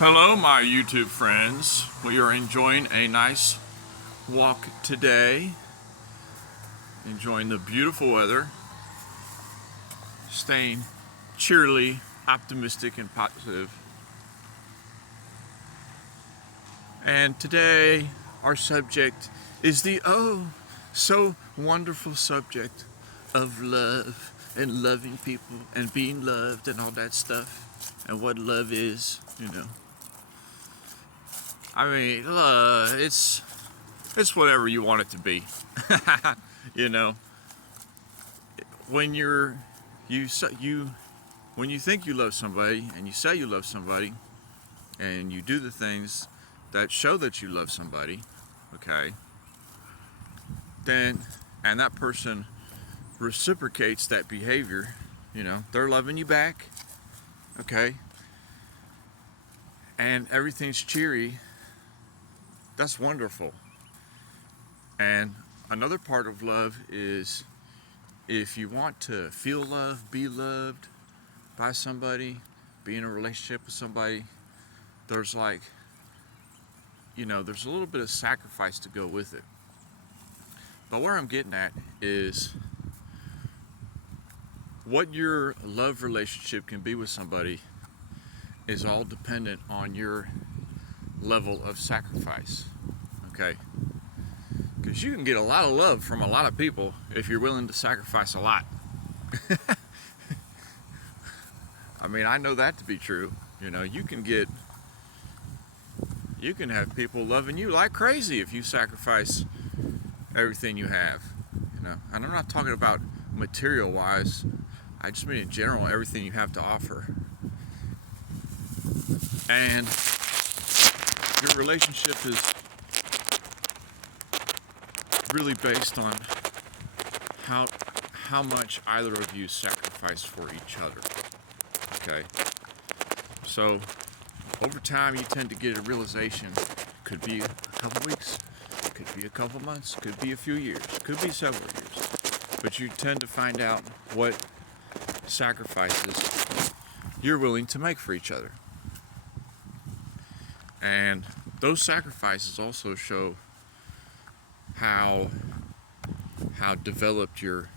Hello, my YouTube friends. We are enjoying a nice walk today, enjoying the beautiful weather, staying cheerily optimistic and positive. And today, our subject is the so wonderful subject of love and loving people and being loved and all that stuff, and what love is, I mean, it's whatever you want it to be. you know, when when you think you love somebody and you say you love somebody and you do the things that show that you love somebody, okay, and that person reciprocates that behavior, they're loving you back, okay, and everything's cheery. That's wonderful. And another part of love is if you want to feel loved, be loved by somebody, be in a relationship with somebody, there's there's a little bit of sacrifice to go with it. But where I'm getting at is what your love relationship can be with somebody is all dependent on your level of sacrifice, okay? Because you can get a lot of love from a lot of people if you're willing to sacrifice a lot. I mean, I know that to be true. You can have people loving you like crazy if you sacrifice everything you have, And I'm not talking about material wise, I just mean in general, everything you have to offer. And your relationship is really based on how much either of you sacrifice for each other, okay? So over time you tend to get a realization. Could be a couple weeks, could be a couple months, could be a few years, could be several years, but you tend to find out what sacrifices you're willing to make for each other. And those sacrifices also show how developed your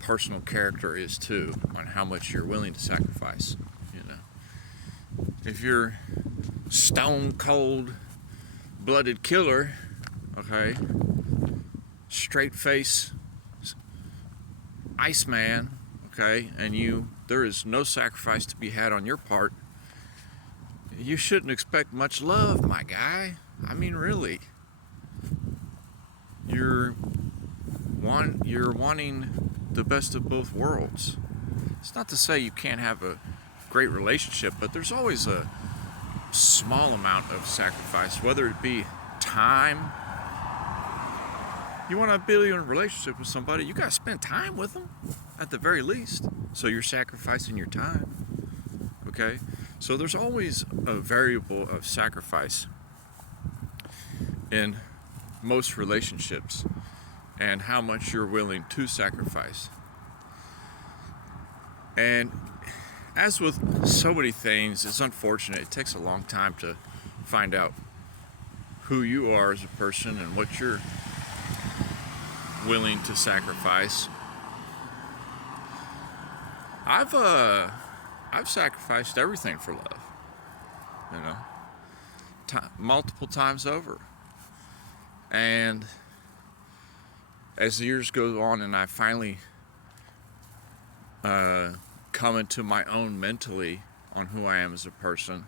personal character is too, on how much you're willing to sacrifice. If you're stone cold blooded killer, okay, straight face Iceman, okay, and there is no sacrifice to be had on your part, you shouldn't expect much love, my guy. I mean, really. You're wanting the best of both worlds. It's not to say you can't have a great relationship, but there's always a small amount of sacrifice, whether it be time. You want to build a relationship with somebody, you got to spend time with them at the very least. So you're sacrificing your time, okay? So there's always a variable of sacrifice in most relationships and how much you're willing to sacrifice. And as with so many things, it's unfortunate. It takes a long time to find out who you are as a person and what you're willing to sacrifice. I've sacrificed everything for love, multiple times over. And as the years go on and I finally come into my own mentally on who I am as a person,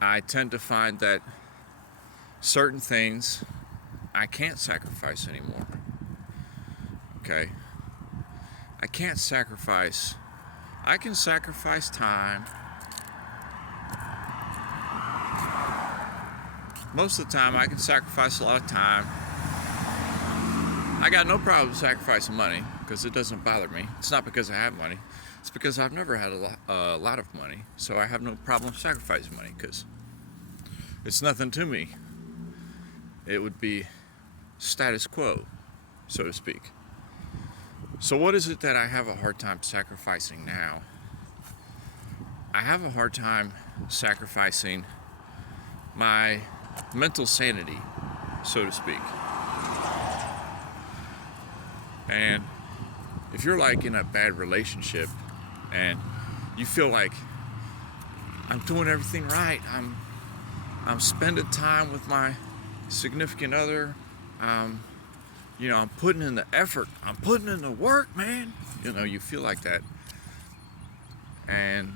I tend to find that certain things I can't sacrifice anymore. Okay? I can't sacrifice. I can sacrifice time. Most of the time I can sacrifice a lot of time. I got no problem sacrificing money because it doesn't bother me. It's not because I have money. It's because I've never had a lot of money. So I have no problem sacrificing money because it's nothing to me. It would be status quo, so to speak. So what is it that I have a hard time sacrificing now? I have a hard time sacrificing my mental sanity, so to speak. And if you're like in a bad relationship and you feel like I'm doing everything right, I'm spending time with my significant other, I'm putting in the effort, I'm putting in the work, man. You feel like that, and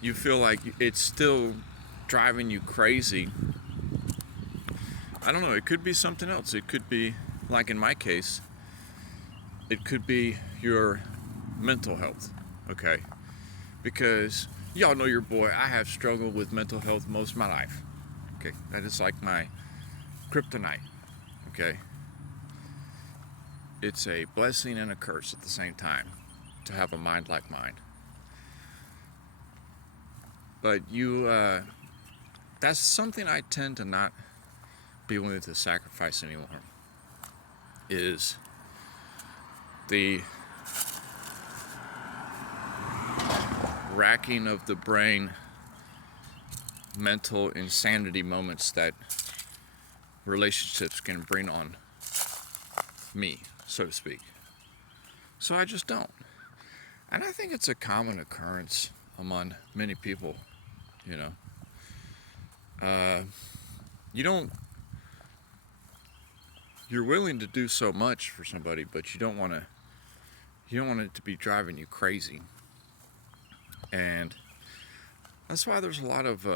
you feel like it's still driving you crazy. I don't know, it could be something else. It could be, like in my case, it could be your mental health, okay? Because y'all know your boy, I have struggled with mental health most of my life, okay? That is like my kryptonite, okay? It's a blessing and a curse at the same time to have a mind like mine. But that's something I tend to not be willing to sacrifice anymore, is the racking of the brain mental insanity moments that relationships can bring on me, so to speak. So I just don't. And I think it's a common occurrence among many people, you know. You're willing to do so much for somebody, but you don't want it to be driving you crazy. And that's why there's a lot of,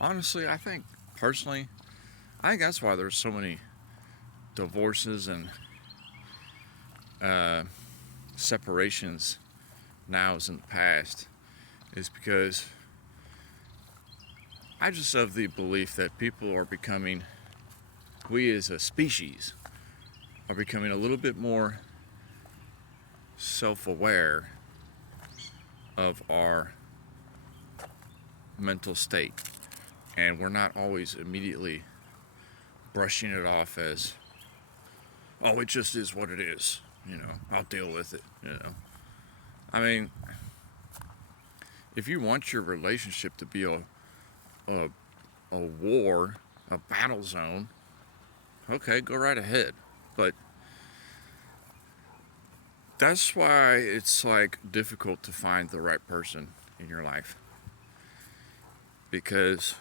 honestly, I think that's why there's so many divorces and separations now as in the past, is because I just have the belief that we as a species are becoming a little bit more self-aware of our mental state, and we're not always immediately brushing it off as, oh, it just is what it is, I'll deal with it. I mean, if you want your relationship to be a war, a battle zone, okay, go right ahead. But that's why it's like difficult to find the right person in your life, because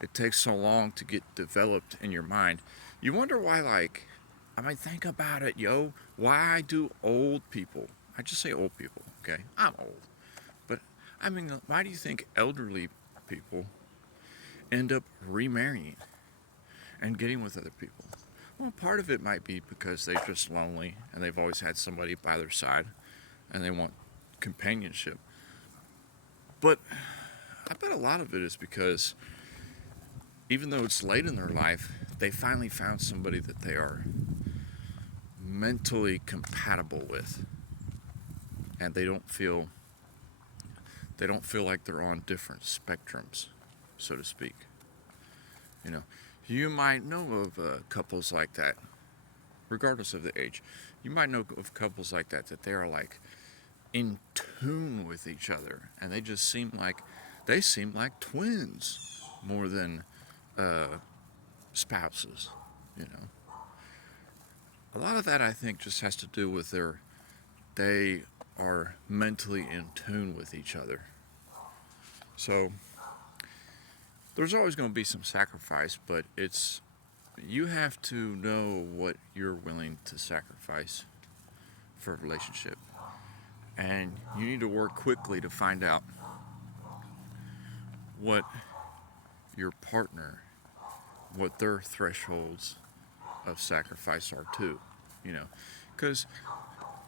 it takes so long to get developed in your mind. You wonder why, think about it, why do old people, I just say old people, okay, I'm old, but why do you think elderly people end up remarrying and getting with other people? Well, part of it might be because they're just lonely and they've always had somebody by their side and they want companionship. But I bet a lot of it is because even though it's late in their life, they finally found somebody that they are mentally compatible with, and they don't feel like they're on different spectrums, so to speak. You might know of couples like that, regardless of the age. You might know of couples like that they are like in tune with each other, and they just seem like twins more than spouses. A lot of that, I think, just has to do with they are mentally in tune with each other. So there's always going to be some sacrifice, but you have to know what you're willing to sacrifice for a relationship. And you need to work quickly to find out what your partner, what their thresholds of sacrifice are too. Because,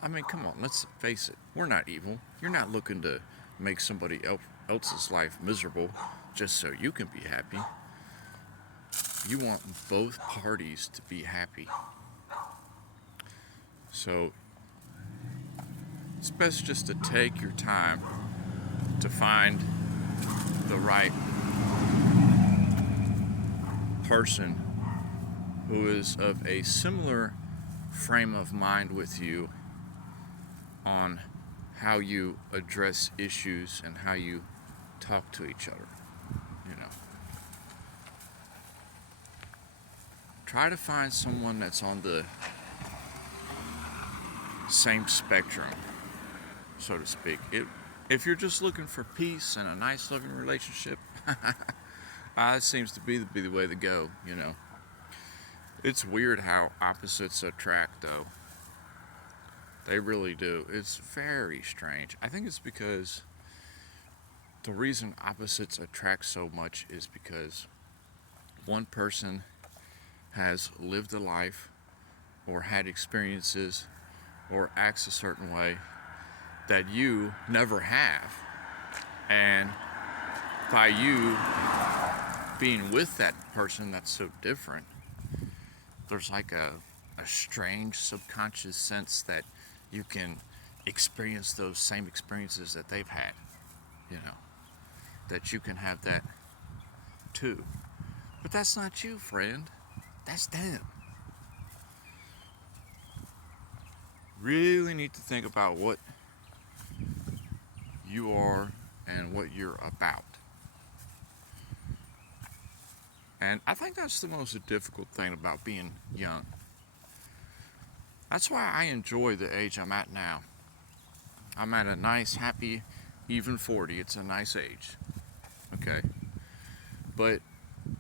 come on, let's face it, we're not evil. You're not looking to make somebody else's life miserable just so you can be happy. You want both parties to be happy. So it's best just to take your time to find the right person who is of a similar frame of mind with you on how you address issues and how you talk to each other. You know, try to find someone that's on the same spectrum, so to speak. If you're just looking for peace and a nice, loving relationship, it seems to be the way to go. You know, it's weird how opposites attract, though. They really do. It's very strange. I think it's because the reason opposites attract so much is because one person has lived a life or had experiences or acts a certain way that you never have. And by you being with that person that's so different, there's like a strange subconscious sense that you can experience those same experiences that they've had, you know, that you can have that too. But that's not you, friend. That's them. Really need to think about what you are and what you're about. And I think that's the most difficult thing about being young. That's why I enjoy the age I'm at now. I'm at a nice, happy, even 40. It's a nice age. Okay? But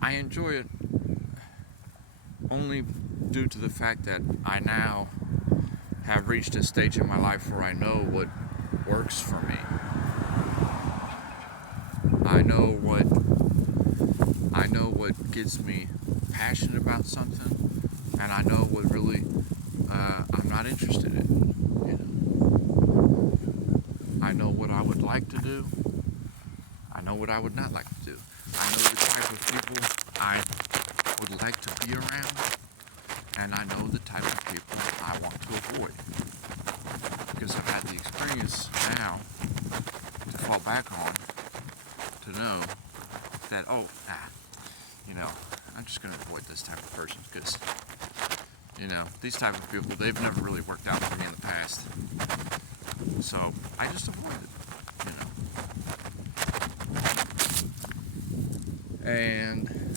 I enjoy it only due to the fact that I now have reached a stage in my life where I know what works for me. I know what gets me passionate about something, and I know what really I'm not interested in. You know, I know what I would like to do. I know what I would not like to do. I know the type of people I would like to be around, and I know the type of people I want to avoid. Because I've had the experience now to fall back on to know that, you know, I'm just going to avoid this type of person because, you know, these type of people, they've never really worked out for me in the past. So I just avoid it, you know. And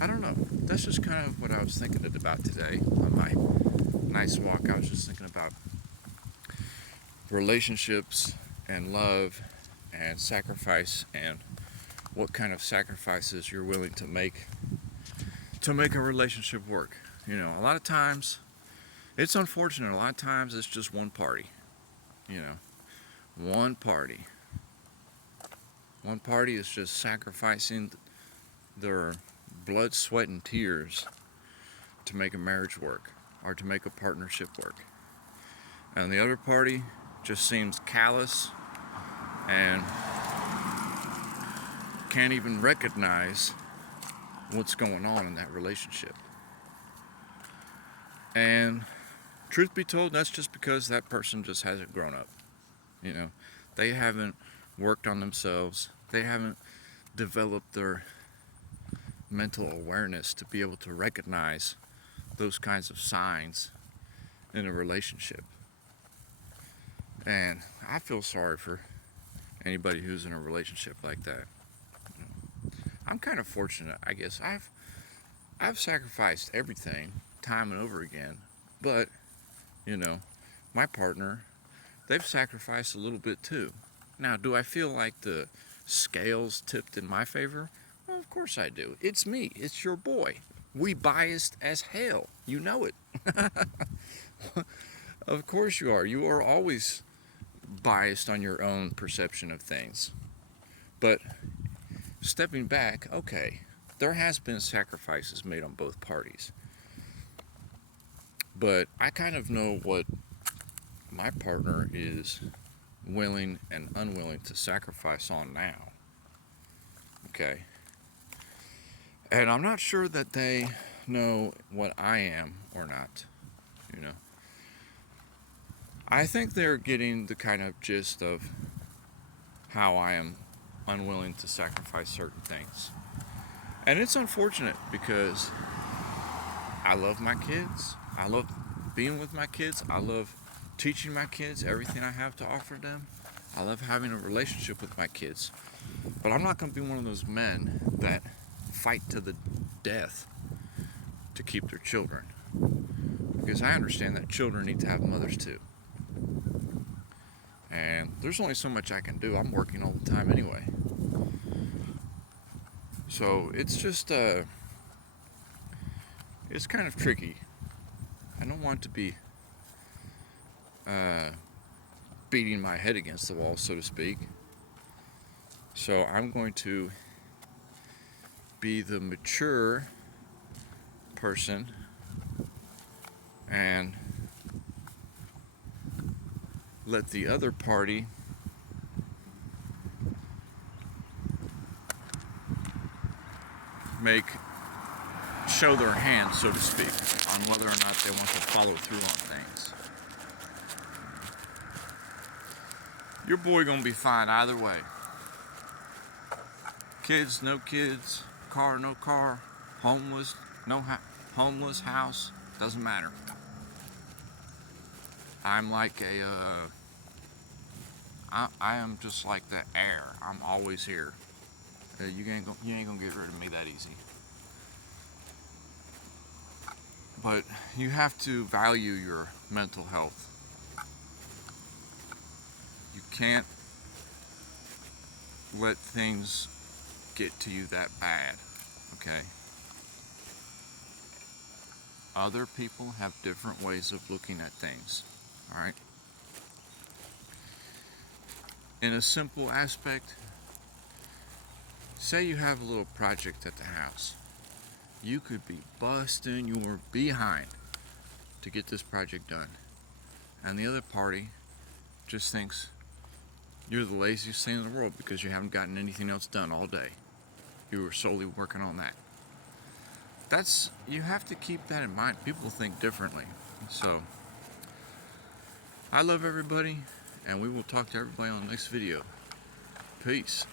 I don't know. That's just kind of what I was thinking about today on my nice walk. I was just thinking about relationships and love and sacrifice and what kind of sacrifices you're willing to make a relationship work. You know, a lot of times it's unfortunate. A lot of times it's just one party. You know, one party is just sacrificing their blood, sweat, and tears to make a marriage work or to make a partnership work. And the other party just seems callous and can't even recognize what's going on in that relationship. And truth be told, that's just because that person just hasn't grown up. You know, they haven't worked on themselves. They haven't developed their mental awareness to be able to recognize those kinds of signs in a relationship. And I feel sorry for anybody who's in a relationship like that. You know, I'm kind of fortunate, I guess. I've sacrificed everything time and over again, but you know, my partner, they've sacrificed a little bit too. Now, do I feel like the scales tipped in my favor? Well, of course I do. It's me. It's your boy. We biased as hell. You know it. Of course you are. You are always biased on your own perception of things. But stepping back, okay, there has been sacrifices made on both parties. But I kind of know what my partner is willing and unwilling to sacrifice on now. Okay. And I'm not sure that they know what I am or not, you know. I think they're getting the kind of gist of how I am unwilling to sacrifice certain things. And it's unfortunate because I love my kids. I love being with my kids. I love teaching my kids everything I have to offer them. I love having a relationship with my kids. But I'm not going to be one of those men that fight to the death to keep their children. Because I understand that children need to have mothers too. And there's only so much I can do. I'm working all the time anyway. So it's just, it's kind of tricky. I don't want to be beating my head against the wall, so to speak. So I'm going to be the mature person and let the other party show their hand, so to speak, on whether or not they want to follow through on things. Your boy gonna be fine either way. Kids, no kids, car, no car, homeless, homeless house, doesn't matter. I'm like I am just like the air. I'm always here. You ain't gonna get rid of me that easy. But you have to value your mental health. You can't let things get to you that bad, okay? Other people have different ways of looking at things, all right? In a simple aspect, say you have a little project at the house. You could be busting your behind to get this project done. And the other party just thinks you're the laziest thing in the world because you haven't gotten anything else done all day. You were solely working on that. You have to keep that in mind. People think differently. So, I love everybody, and we will talk to everybody on the next video. Peace.